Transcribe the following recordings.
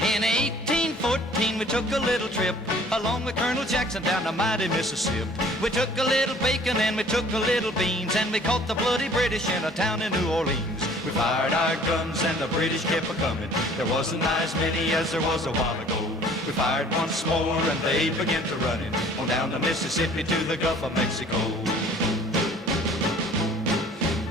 In 1814 we took a little trip along with Colonel Jackson down the mighty Mississippi. We took a little bacon and we took a little beans, and we caught the bloody British in a town in New Orleans. We fired our guns and the British kept a-coming. There wasn't as many as there was a while ago. We fired once more and they began to running on down the Mississippi to the Gulf of Mexico.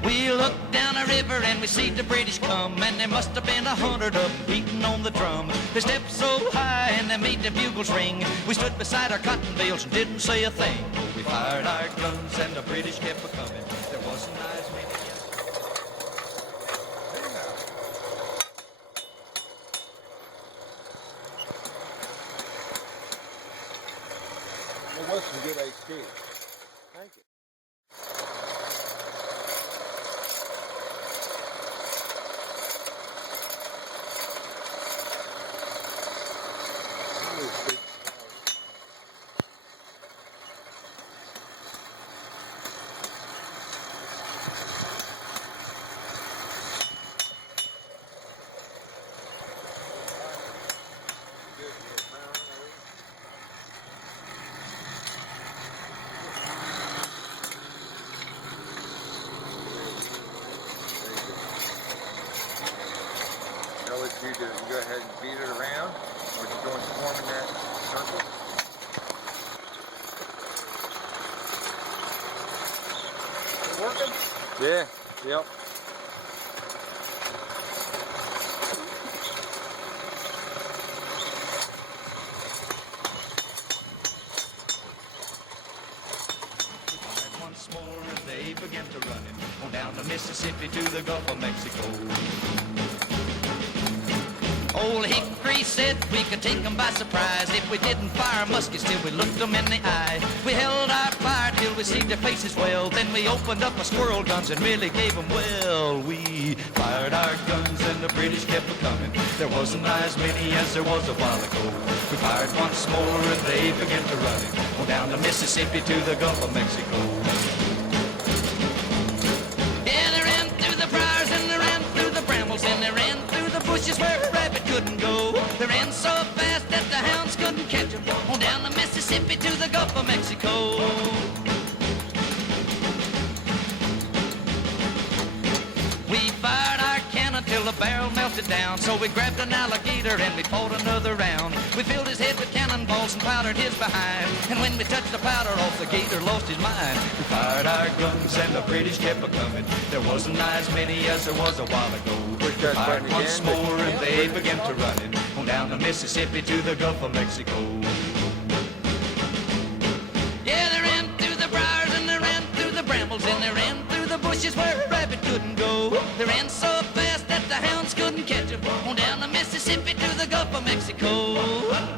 We looked down a river and we see the British come, and there must have been 100 of them beating on the drum. They stepped so high and they made the bugles ring. We stood beside our cotton bales and didn't say a thing. We fired our guns and the British kept a-coming. There wasn't as many as... There was some good HD. Thank you. What you do, you go ahead and beat it around, or you go and form in that circle. Is it working? Yeah, yep. Once more and they began to run it on down the Mississippi to the Gulf of Mexico. Old Hickory said we could take them by surprise if we didn't fire muskets till we looked them in the eye. We held our fire till we see their faces well, then we opened up our squirrel guns and really gave them well. We fired our guns and the British kept a-coming. There wasn't as many as there was a while ago. We fired once more and they began to run it on down the Mississippi to the Gulf of Mexico. Yeah, they ran through the briars and they ran through the brambles and they ran through the bushes where a rabbit couldn't go. They ran so fast that the hounds couldn't catch them on down the Mississippi to the Gulf of Mexico. We fired our cannon till the barrel melted down, so we grabbed an alligator and we fought another round. We filled his head with cannonballs and powdered his behind, and when we touched the powder off, the gator lost his mind. We fired our guns and the British kept a-coming. There wasn't as many as there was a while ago. We fired once more and they began to run it on down the Mississippi to the Gulf of Mexico. Yeah, they ran through the briars and they ran through the brambles and they ran through the bushes where a rabbit couldn't go. They ran so fast that the hounds couldn't catch them on down the Mississippi to the Gulf of Mexico.